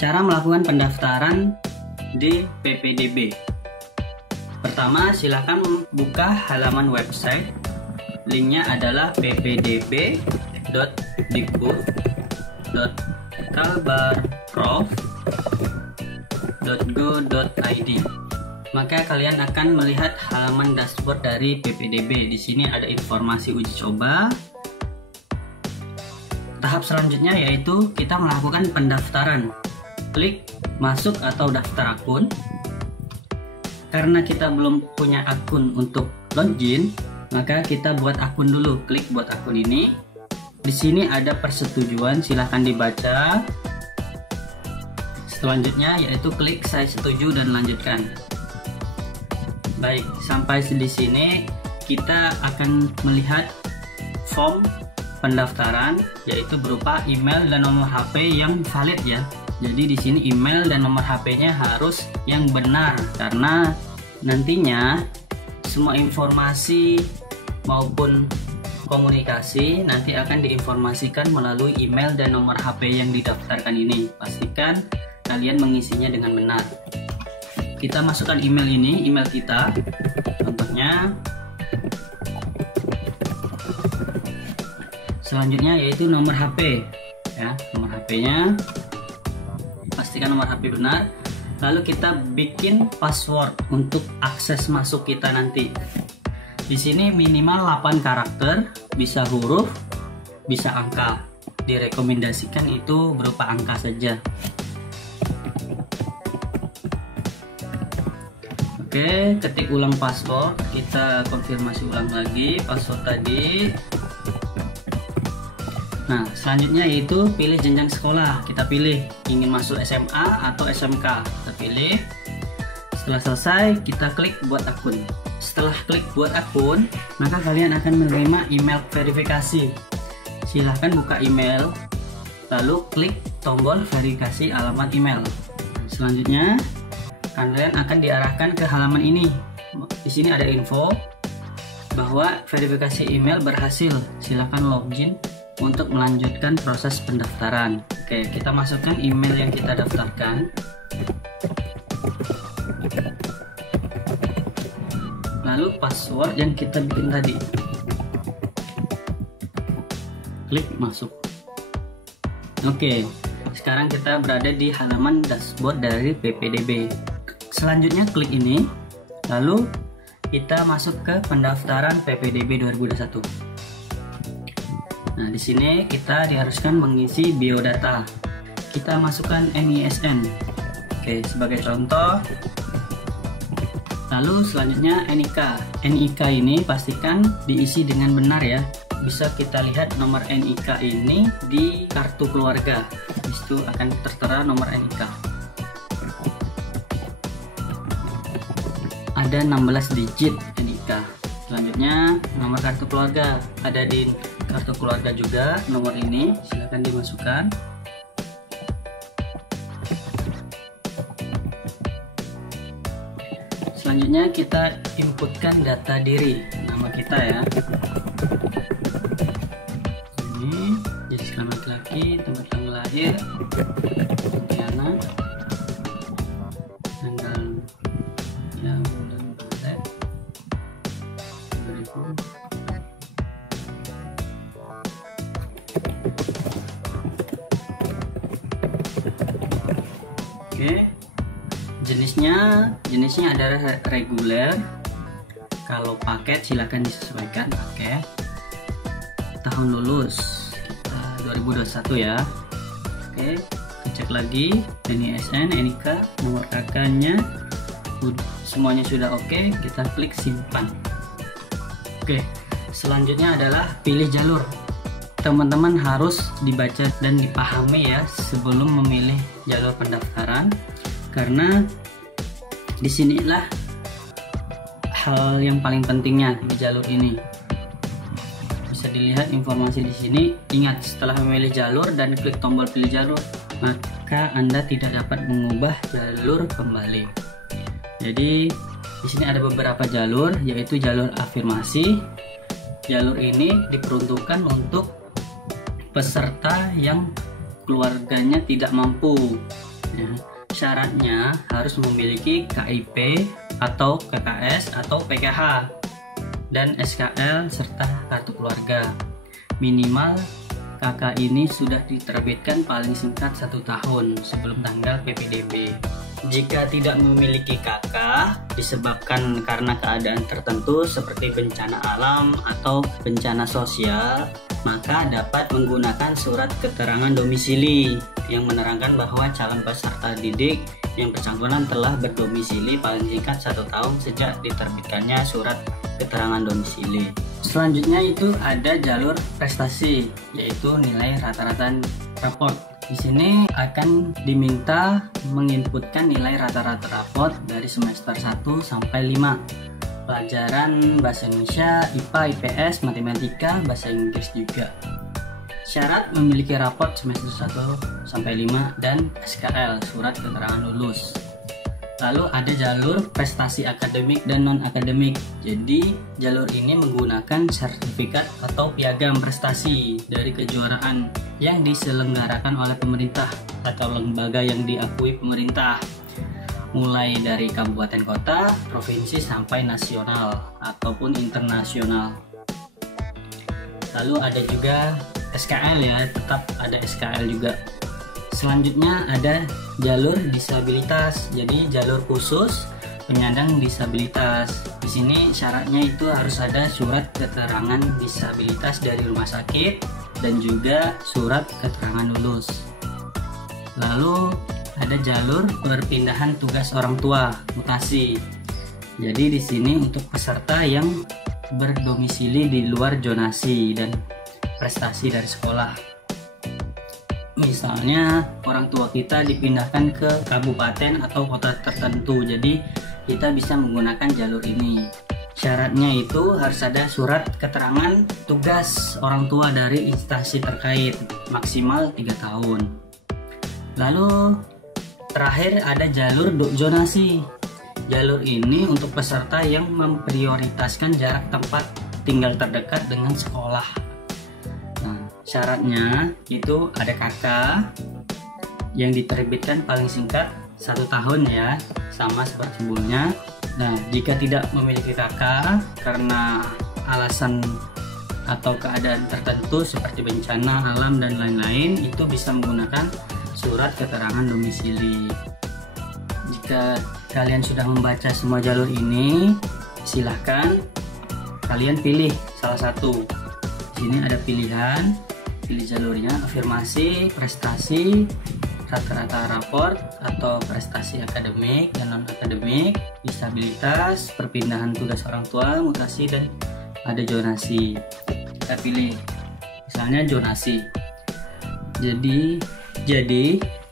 Cara melakukan pendaftaran di PPDB. Pertama, silakan buka halaman website. Linknya adalah ppdb.dikbud.kalbarprof.go.id. Maka kalian akan melihat halaman dashboard dari PPDB. Di sini ada informasi uji coba. Tahap selanjutnya yaitu kita melakukan pendaftaran. Klik masuk atau daftar akun. Karena kita belum punya akun untuk login, maka kita buat akun dulu. Klik buat akun ini. Di sini ada persetujuan, silahkan dibaca. Selanjutnya yaitu klik saya setuju dan lanjutkan. Baik, sampai di sini kita akan melihat form pendaftaran, yaitu berupa email dan nomor HP yang valid ya. Jadi di sini email dan nomor HP-nya harus yang benar, karena nantinya semua informasi maupun komunikasi nanti akan diinformasikan melalui email dan nomor HP yang didaftarkan ini. Pastikan kalian mengisinya dengan benar. Kita masukkan email ini, email kita. Contohnya selanjutnya yaitu nomor HP ya, nomor HP-nya. Pastikan nomor HP benar. Lalu kita bikin password untuk akses masuk kita nanti. Di sini minimal 8 karakter, bisa huruf, bisa angka. Direkomendasikan itu berupa angka saja. Oke, ketik ulang password. Kita konfirmasi ulang lagi password tadi. Nah, selanjutnya yaitu pilih jenjang sekolah. Kita pilih ingin masuk SMA atau SMK. Kita pilih. Setelah selesai, kita klik buat akun. Setelah klik buat akun, maka kalian akan menerima email verifikasi. Silahkan buka email, lalu klik tombol verifikasi alamat email. Selanjutnya, kalian akan diarahkan ke halaman ini. Di sini ada info bahwa verifikasi email berhasil. Silahkan login untuk melanjutkan proses pendaftaran. Oke, kita masukkan email yang kita daftarkan. Lalu password yang kita bikin tadi. Klik masuk. Oke, sekarang kita berada di halaman dashboard dari PPDB. Selanjutnya klik ini. Lalu kita masuk ke pendaftaran PPDB 2021. Nah, di sini kita diharuskan mengisi biodata. Kita masukkan NISN. Oke, sebagai contoh. Lalu selanjutnya NIK. NIK ini pastikan diisi dengan benar ya. Bisa kita lihat nomor NIK ini di kartu keluarga. Di situ akan tertera nomor NIK. Ada 16 digit NIK. Selanjutnya nomor kartu keluarga. Ada di kartu keluarga juga nomor ini, silahkan dimasukkan. Selanjutnya kita inputkan data diri, nama kita ya. Ini jenis kelamin laki-laki, tempat tanggal lahir, anak, tanggal ya, bulan Maret 2000. Oke, jenisnya adalah reguler. Kalau paket silakan disesuaikan paket. Tahun lulus kita 2021 ya. Oke, cek lagi NISN, NIK, nomor kakaknya, semuanya sudah oke. Kita klik simpan. Oke, selanjutnya adalah pilih jalur. Teman-teman harus dibaca dan dipahami ya sebelum memilih jalur pendaftaran, karena disinilah hal yang paling pentingnya di jalur ini. Bisa dilihat informasi di sini. Ingat, setelah memilih jalur dan klik tombol pilih jalur, maka Anda tidak dapat mengubah jalur kembali. Jadi di sini ada beberapa jalur, yaitu jalur afirmasi. Jalur ini diperuntukkan untuk peserta yang keluarganya tidak mampu. Ya. Syaratnya harus memiliki KIP atau KKS atau PKH dan SKL serta kartu keluarga. Minimal KK ini sudah diterbitkan paling singkat 1 tahun sebelum tanggal PPDB. Jika tidak memiliki KK disebabkan karena keadaan tertentu seperti bencana alam atau bencana sosial, maka dapat menggunakan surat keterangan domisili yang menerangkan bahwa calon peserta didik yang bersangkutan telah berdomisili paling singkat 1 tahun sejak diterbitkannya surat keterangan domisili. Selanjutnya itu ada jalur prestasi, yaitu nilai rata-rata raport. Di sini akan diminta menginputkan nilai rata-rata raport dari semester 1 sampai 5. Pelajaran bahasa Indonesia, IPA, IPS, matematika, bahasa Inggris juga. Syarat memiliki raport semester 1 sampai 5 dan SKL, surat keterangan lulus. Lalu ada jalur prestasi akademik dan non-akademik. Jadi jalur ini menggunakan sertifikat atau piagam prestasi dari kejuaraan yang diselenggarakan oleh pemerintah atau lembaga yang diakui pemerintah, mulai dari kabupaten kota, provinsi sampai nasional ataupun internasional. Lalu ada juga SKL ya, tetap ada SKL juga. Selanjutnya ada jalur disabilitas, jadi jalur khusus penyandang disabilitas. Di sini syaratnya itu harus ada surat keterangan disabilitas dari rumah sakit dan juga surat keterangan lulus. Lalu ada jalur perpindahan tugas orang tua, mutasi. Jadi di sini untuk peserta yang berdomisili di luar zonasi dan prestasi dari sekolah. Misalnya orang tua kita dipindahkan ke kabupaten atau kota tertentu, jadi kita bisa menggunakan jalur ini. Syaratnya itu harus ada surat keterangan tugas orang tua dari instansi terkait, maksimal 3 tahun. Lalu terakhir ada jalur zonasi. Jalur ini untuk peserta yang memprioritaskan jarak tempat tinggal terdekat dengan sekolah. Syaratnya itu ada KK yang diterbitkan paling singkat 1 tahun ya, sama seperti sebelumnya. Nah, jika tidak memiliki KK karena alasan atau keadaan tertentu seperti bencana alam dan lain-lain, itu bisa menggunakan surat keterangan domisili. Jika kalian sudah membaca semua jalur ini, silahkan kalian pilih salah satu. Di sini ada pilihan. Pilih jalurnya, afirmasi, prestasi, rata-rata raport atau prestasi akademik dan non-akademik, disabilitas, perpindahan tugas orang tua, mutasi, dan ada zonasi. Kita pilih misalnya zonasi. Jadi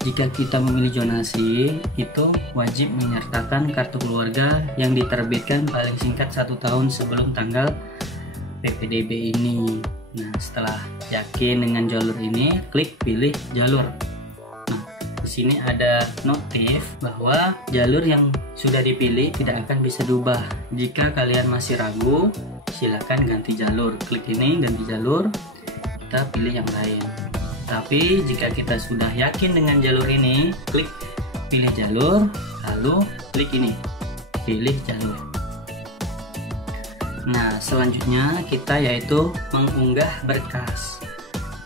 jika kita memilih zonasi, itu wajib menyertakan kartu keluarga yang diterbitkan paling singkat 1 tahun sebelum tanggal PPDB ini. Nah, setelah yakin dengan jalur ini, klik pilih jalur. Nah, di sini ada notif bahwa jalur yang sudah dipilih tidak akan bisa diubah. Jika kalian masih ragu, silakan ganti jalur. Klik ini ganti jalur, kita pilih yang lain. Tapi jika kita sudah yakin dengan jalur ini, klik pilih jalur, lalu klik ini, pilih jalur. Nah, selanjutnya kita yaitu mengunggah berkas.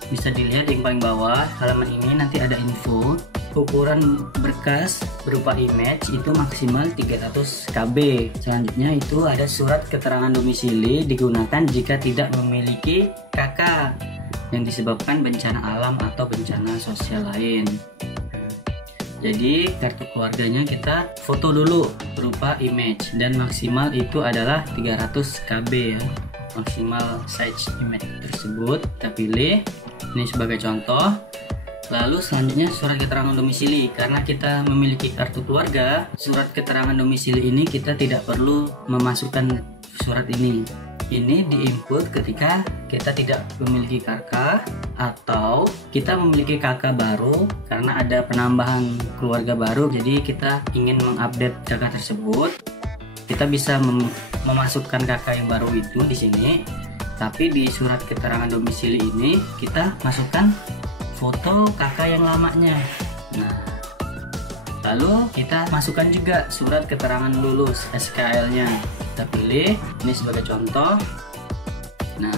Bisa dilihat yang paling bawah halaman ini, nanti ada info. Ukuran berkas berupa image itu maksimal 300 KB. Selanjutnya itu ada surat keterangan domisili digunakan jika tidak memiliki KK yang disebabkan bencana alam atau bencana sosial lain. Jadi kartu keluarganya kita foto dulu berupa image dan maksimal itu adalah 300 KB ya. Maksimal size image tersebut kita pilih ini sebagai contoh. Lalu selanjutnya surat keterangan domisili. Karena kita memiliki kartu keluarga, surat keterangan domisili ini kita tidak perlu memasukkan surat ini. Ini diinput ketika kita tidak memiliki KK atau kita memiliki KK baru karena ada penambahan keluarga baru, jadi kita ingin mengupdate KK tersebut. Kita bisa memasukkan KK yang baru itu di sini, tapi di surat keterangan domisili ini kita masukkan foto KK yang lamanya. Nah, Lalu kita masukkan juga surat keterangan lulus SKL-nya. Kita pilih ini sebagai contoh. Nah,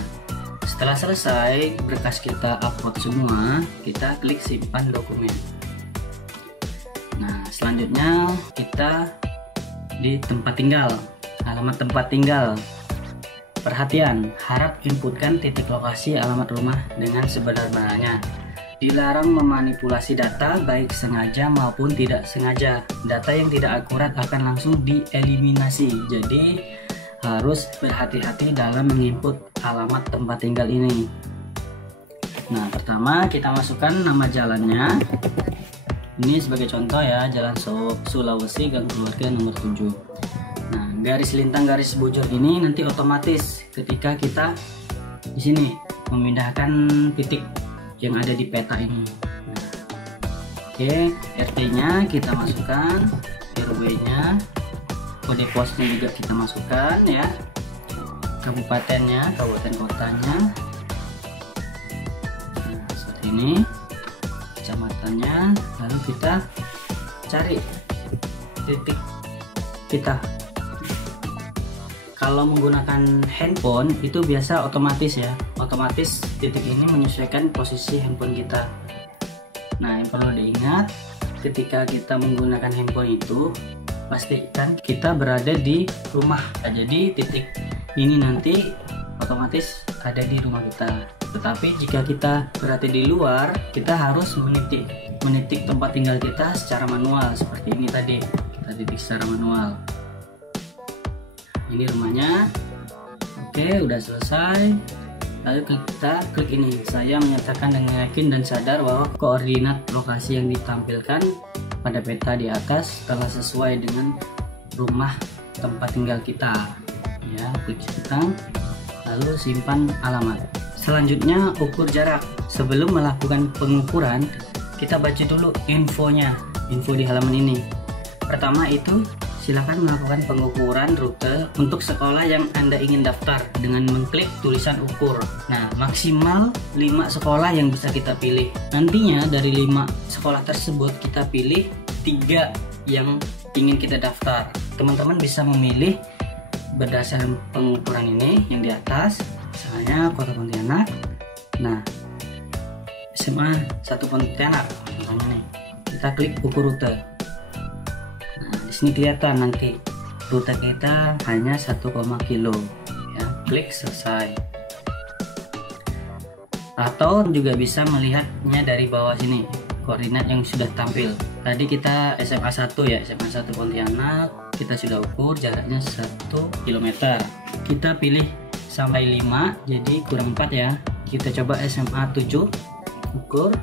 setelah selesai berkas kita upload semua, kita klik simpan dokumen. Nah, selanjutnya kita di tempat tinggal, alamat tempat tinggal. Perhatian, harap inputkan titik lokasi alamat rumah dengan sebenar-benarnya. Dilarang memanipulasi data baik sengaja maupun tidak sengaja. Data yang tidak akurat akan langsung dieliminasi. Jadi harus berhati-hati dalam menginput alamat tempat tinggal ini. Nah, pertama kita masukkan nama jalannya. Ini sebagai contoh ya, Jalan Sulawesi Gang Keluarga nomor 7. Nah, garis lintang garis bujur ini nanti otomatis ketika kita di sini memindahkan titik yang ada di peta ini. Nah, oke, RT-nya kita masukkan, RW-nya, kode posnya juga kita masukkan ya, kabupatennya, kabupaten kotanya, nah, seperti ini, kecamatannya, lalu kita cari titik kita. Kalau menggunakan handphone itu biasa otomatis ya, otomatis titik ini menyesuaikan posisi handphone kita. Nah, yang perlu diingat ketika kita menggunakan handphone itu, pastikan kita berada di rumah. Nah, jadi titik ini nanti otomatis ada di rumah kita. Tetapi jika kita berada di luar, kita harus menitik tempat tinggal kita secara manual seperti ini tadi. Kita titik secara manual. Ini rumahnya. Oke, udah selesai. Lalu kita klik ini. Saya menyatakan dengan yakin dan sadar bahwa koordinat lokasi yang ditampilkan pada peta di atas telah sesuai dengan rumah tempat tinggal kita. Ya, klik simpan. Lalu simpan alamat. Selanjutnya ukur jarak. Sebelum melakukan pengukuran, kita baca dulu infonya, info di halaman ini. Pertama itu, silakan melakukan pengukuran rute untuk sekolah yang Anda ingin daftar dengan mengklik tulisan ukur. Nah, maksimal 5 sekolah yang bisa kita pilih. Nantinya dari 5 sekolah tersebut kita pilih 3 yang ingin kita daftar. Teman-teman bisa memilih berdasarkan pengukuran ini yang di atas, misalnya Kota Pontianak. Nah, SMA 1 Pontianak, contohnya nih. Kita klik ukur rute. Ini kelihatan nanti rute kita hanya 1, kilo ya, klik selesai. Atau juga bisa melihatnya dari bawah sini, koordinat yang sudah tampil. Tadi kita SMA 1 ya, SMA 1 Pontianak, kita sudah ukur jaraknya 1 km. Kita pilih sampai 5, jadi kurang 4 ya. Kita coba SMA 7 ukur.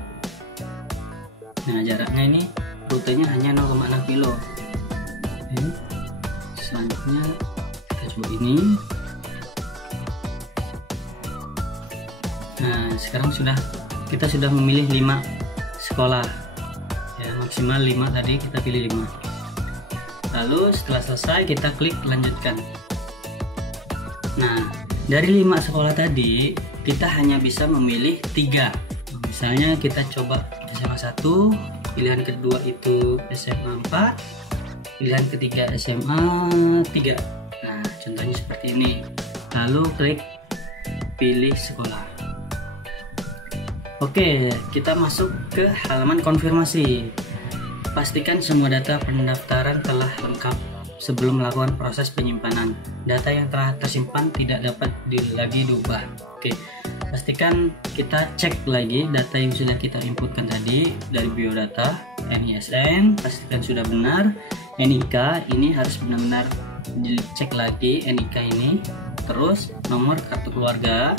Nah, jaraknya ini rutenya hanya 0,6 kilo. Selanjutnya kita coba ini. Nah, sekarang kita sudah memilih 5 sekolah ya, maksimal 5 tadi kita pilih 5. Lalu setelah selesai kita klik lanjutkan. Nah, dari 5 sekolah tadi kita hanya bisa memilih 3. Misalnya kita coba SMA 1, pilihan kedua itu SMA 4, pilihan ketiga SMA 3. Nah, contohnya seperti ini. Lalu klik pilih sekolah. Oke, kita masuk ke halaman konfirmasi. Pastikan semua data pendaftaran telah lengkap sebelum melakukan proses penyimpanan. Data yang telah tersimpan tidak dapat lagi diubah. Oke, pastikan kita cek lagi data yang sudah kita inputkan tadi dari biodata, NISN, pastikan sudah benar. NIK ini harus benar-benar dicek lagi NIK ini. Terus nomor kartu keluarga,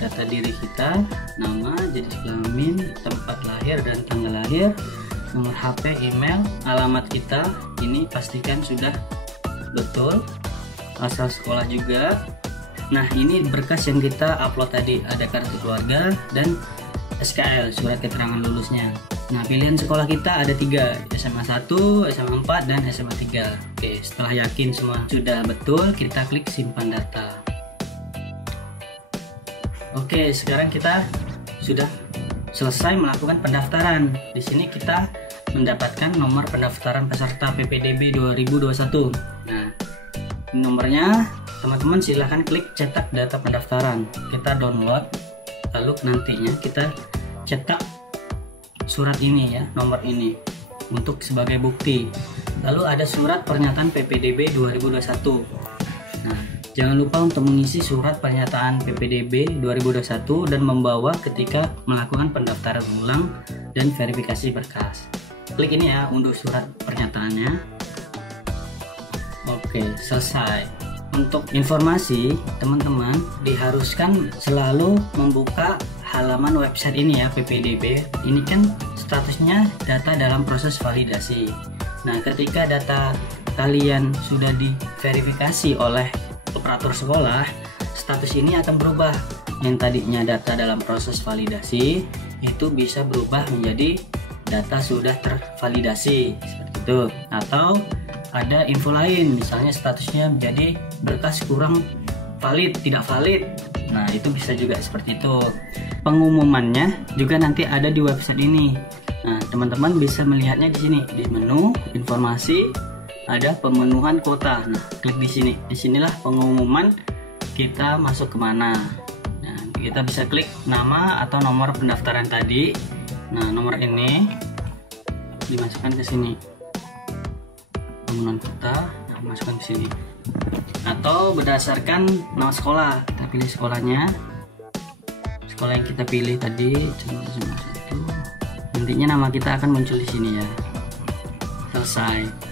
data diri kita, nama, jenis kelamin, tempat lahir dan tanggal lahir, nomor HP, email, alamat kita ini pastikan sudah betul, asal sekolah juga. Nah, ini berkas yang kita upload tadi, ada kartu keluarga dan SKL, surat keterangan lulusnya. Nah, pilihan sekolah kita ada 3, SMA 1, SMA 4, dan SMA 3. Oke, setelah yakin semua sudah betul, kita klik simpan data. Oke, sekarang kita sudah selesai melakukan pendaftaran. Di sini kita mendapatkan nomor pendaftaran peserta PPDB 2021. Nah, nomornya teman-teman silahkan klik cetak data pendaftaran, kita download, lalu nantinya kita cetak surat ini ya, nomor ini untuk sebagai bukti. Lalu ada surat pernyataan PPDB 2021. Nah, jangan lupa untuk mengisi surat pernyataan PPDB 2021 dan membawa ketika melakukan pendaftaran ulang dan verifikasi berkas. Klik ini ya, unduh surat pernyataannya. Oke, selesai. Untuk informasi, teman-teman diharuskan selalu membuka halaman website ini ya, PPDB. Ini kan statusnya data dalam proses validasi. Nah, ketika data kalian sudah diverifikasi oleh operator sekolah, status ini akan berubah. Yang tadinya data dalam proses validasi itu bisa berubah menjadi data sudah tervalidasi, seperti itu. Atau ada info lain, misalnya statusnya menjadi berkas kurang valid, tidak valid. Nah, itu bisa juga seperti itu. Pengumumannya juga nanti ada di website ini. Nah, teman-teman bisa melihatnya di sini, di menu informasi ada pemenuhan kuota. Nah, klik di sini. Disinilah pengumuman kita masuk kemana. Nah, kita bisa klik nama atau nomor pendaftaran tadi. Nah, nomor ini dimasukkan ke sini. Pemenuhan kuota, nah, masukkan ke sini. Atau berdasarkan nama sekolah, kita pilih sekolahnya. Sekolah yang kita pilih tadi, nantinya nama kita akan muncul di sini ya. Selesai.